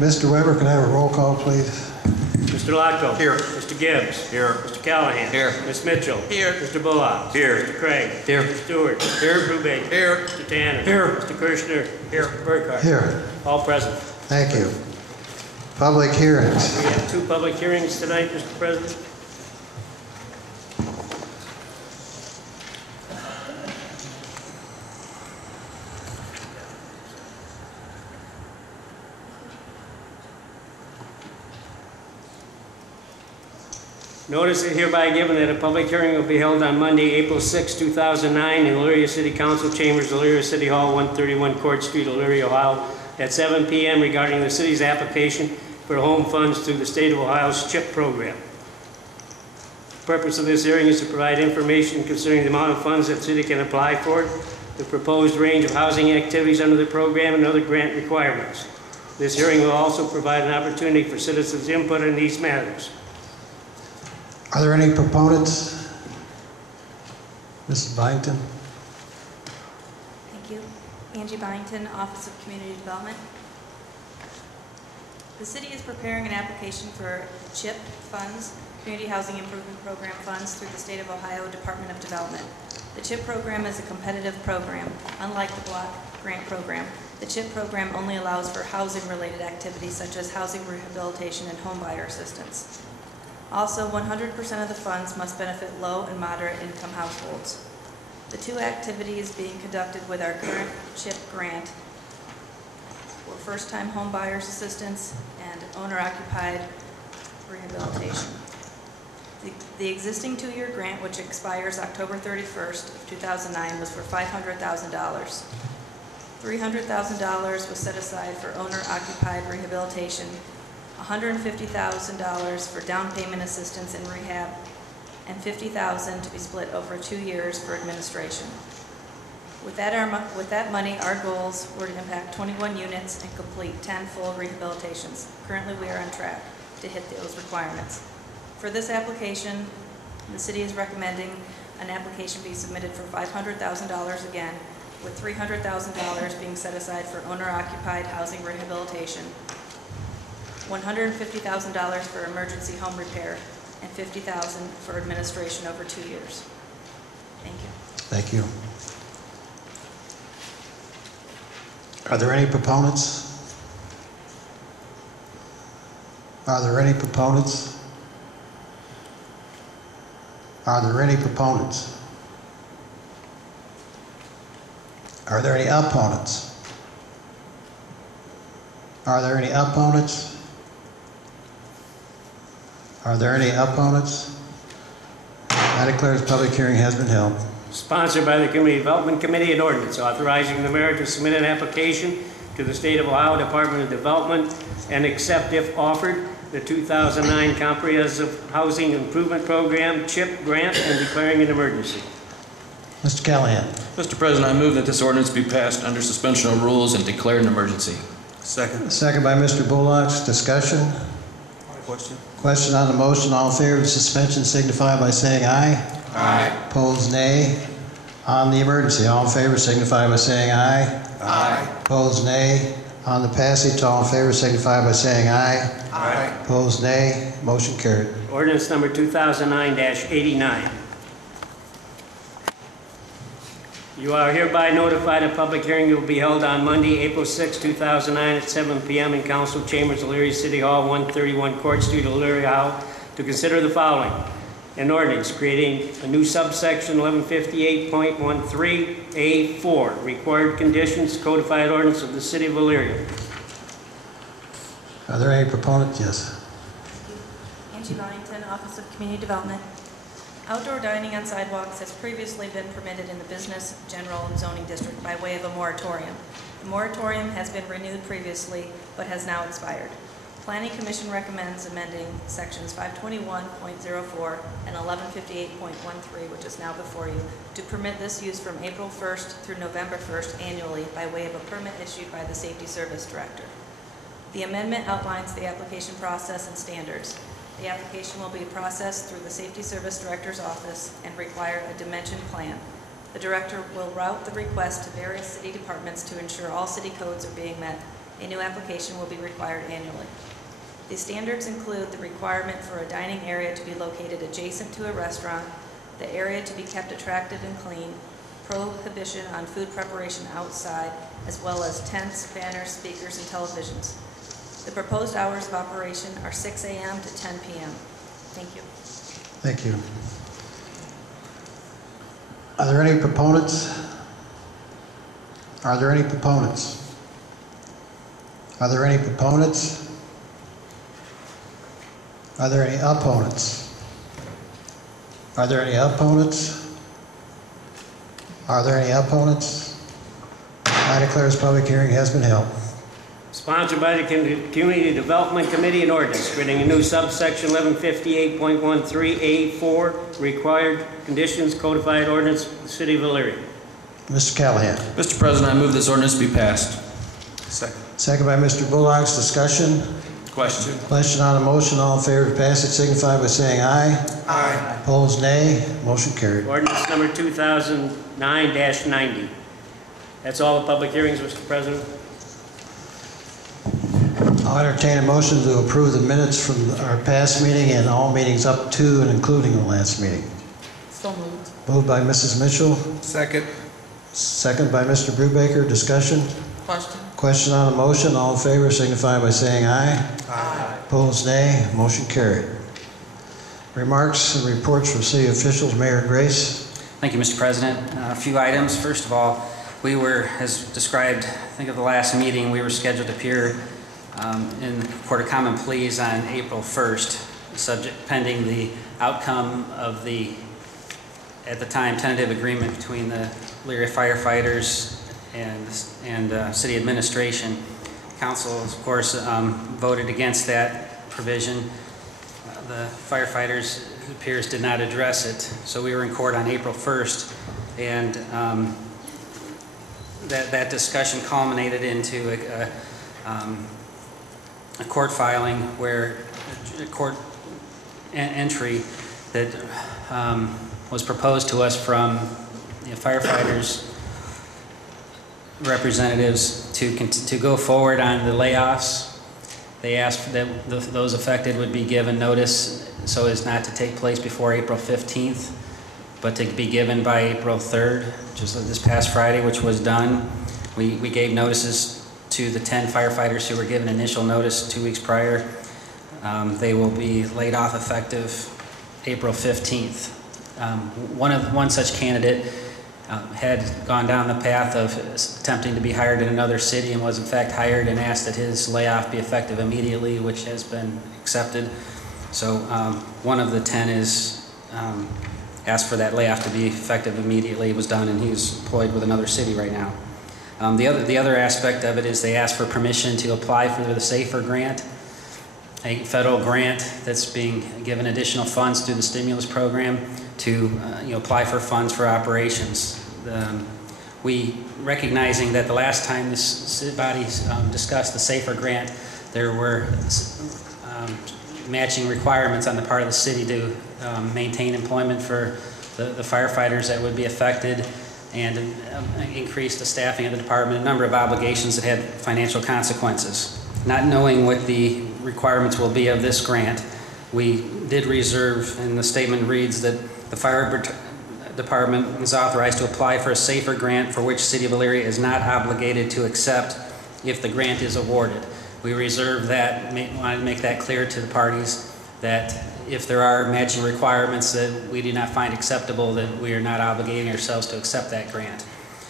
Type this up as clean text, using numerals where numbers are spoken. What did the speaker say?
Mr. Weber, can I have a roll call, please? Mr. Locko. Here. Mr. Gibbs. Here. Mr. Callahan. Here. Ms. Mitchell. Here. Mr. Bullock. Here. Mr. Craig. Here. Mr. Stewart. Here. Brubaker. Here. Mr. Tanner. Here. Mr. Kirschner. Here. Mr. Burkhardt. Here. All present. Thank you. Public hearings. We have 2 public hearings tonight, Mr. President. Notice is hereby given that a public hearing will be held on Monday, April 6, 2009 in Elyria City Council Chambers, Elyria City Hall, 131 Court Street, Elyria, Ohio, at 7 p.m. regarding the city's application for home funds through the state of Ohio's CHIP program. The purpose of this hearing is to provide information concerning the amount of funds that the city can apply for, the proposed range of housing activities under the program, and other grant requirements. This hearing will also provide an opportunity for citizens' input in these matters. Are there any proponents? Mrs. Byington. Thank you. Angie Byington, Office of Community Development. The city is preparing an application for CHIP funds, Community Housing Improvement Program funds, through the State of Ohio Department of Development. The CHIP program is a competitive program. Unlike the block grant program, the CHIP program only allows for housing-related activities such as housing rehabilitation and homebuyer assistance. Also, 100% of the funds must benefit low and moderate income households. The 2 activities being conducted with our current CHIP grant were first-time home buyers assistance and owner-occupied rehabilitation. The existing 2-year grant, which expires October 31st of 2009, was for $500,000. $300,000 was set aside for owner-occupied rehabilitation, $150,000 for down payment assistance in rehab, and $50,000 to be split over 2 years for administration. With that money, our goals were to impact 21 units and complete 10 full rehabilitations. Currently, we are on track to hit those requirements. For this application, the city is recommending an application be submitted for $500,000 again, with $300,000 being set aside for owner-occupied housing rehabilitation, $150,000 for emergency home repair, and $50,000 for administration over 2 years. Thank you. Thank you. Are there any proponents? Are there any proponents? Are there any proponents? Are there any opponents? Are there any opponents? Are there any opponents? I declare this public hearing has been held. Sponsored by the Community Development Committee, an ordinance authorizing the mayor to submit an application to the State of Ohio Department of Development and accept, if offered, the 2009 Comprehensive Housing Improvement Program CHIP grant and declaring an emergency. Mr. Callahan. Mr. President, I move that this ordinance be passed under suspension of rules and declared an emergency. Second. Second by Mr. Bullock. Discussion? Question. Question on the motion. All in favor of suspension signify by saying aye. Aye. Opposed, nay. On the emergency, all in favor signify by saying aye. Aye. Opposed, nay. On the passage, all in favor signify by saying aye. Aye. Opposed, nay. Motion carried. Ordinance number 2009-89. You are hereby notified a public hearing will be held on Monday, April 6, 2009 at 7 p.m. in Council Chambers, Elyria City Hall, 131 Court Street, Elyria, Ohio, to consider the following. An ordinance creating a new subsection 1158.13A4, required conditions, codified ordinance of the City of Elyria. Are there any proponents? Yes. Angie Byington, Office of Community Development. Outdoor dining on sidewalks has previously been permitted in the Business, General, and Zoning District by way of a moratorium. The moratorium has been renewed previously, but has now expired. Planning Commission recommends amending sections 521.04 and 1158.13, which is now before you, to permit this use from April 1st through November 1st annually by way of a permit issued by the Safety Service Director. The amendment outlines the application process and standards. The application will be processed through the Safety Service Director's office and require a dimension plan. The Director will route the request to various city departments to ensure all city codes are being met A new application will be required annually. The standards include the requirement for a dining area to be located adjacent to a restaurant, the area to be kept attractive and clean, prohibition on food preparation outside, as well as tents, banners, speakers, and televisions. The proposed hours of operation are 6 a.m. to 10 p.m. Thank you. Thank you. Are there any proponents? Are there any proponents? Are there any proponents? Are there any opponents? Are there any opponents? Are there any opponents? I declare this public hearing has been held. Sponsored by the Community Development Committee, an ordinance creating a new subsection 1158.13A4, required conditions codified ordinance of the City of Elyria. Mr. Callahan. Mr. President, I move this ordinance be passed. Second. Second by Mr. Bullocks. Discussion. Question. Question on the motion. All in favor of passage signify by saying aye. Aye. Opposed, nay. Motion carried. Ordinance number 2009-90. That's all the public hearings, Mr. President. I'll entertain a motion to approve the minutes from our past meeting and all meetings up to and including the last meeting. So moved. Moved by Mrs. Mitchell, Second. second by Mr. Brubaker. Discussion? Question. Question on the motion. All in favor signify by saying aye. Aye. Opposed, nay. Motion carried. Remarks and reports from city officials. Mayor Grace. Thank you, Mr. President. A few items. First of all, we were, as described, I think of the last meeting, we were scheduled to appear in Court of Common Pleas on April 1st, subject pending the outcome of the, at the time, tentative agreement between the Elyria firefighters and city administration. Council, of course, voted against that provision. The firefighters, it appears, did not address it. So we were in court on April 1st, and that discussion culminated into a court filing where a court entry that was proposed to us from firefighters representatives to go forward on the layoffs. They asked that those affected would be given notice so as not to take place before April 15th, but to be given by April 3rd, just this past Friday, which was done. We gave notices to the 10 firefighters who were given initial notice 2 weeks prior. They will be laid off effective April 15th. One such candidate had gone down the path of attempting to be hired in another city and was in fact hired and asked that his layoff be effective immediately, which has been accepted. So one of the 10 is asked for that layoff to be effective immediately. It was done, and he's employed with another city right now. The other aspect of it is they asked for permission to apply for the SAFER grant, a federal grant that's being given additional funds through the stimulus program to apply for funds for operations. We, recognizing that the last time this body discussed the SAFER grant, there were matching requirements on the part of the city to maintain employment for the firefighters that would be affected, and increase the staffing of the department, a number of obligations that had financial consequences. Not knowing what the requirements will be of this grant, we did reserve, and the statement reads that the fire department is authorized to apply for a SAFER grant for which City of Elyria is not obligated to accept if the grant is awarded. We reserve that, wanted to make that clear to the parties, that if there are matching requirements that we do not find acceptable, that we are not obligating ourselves to accept that grant.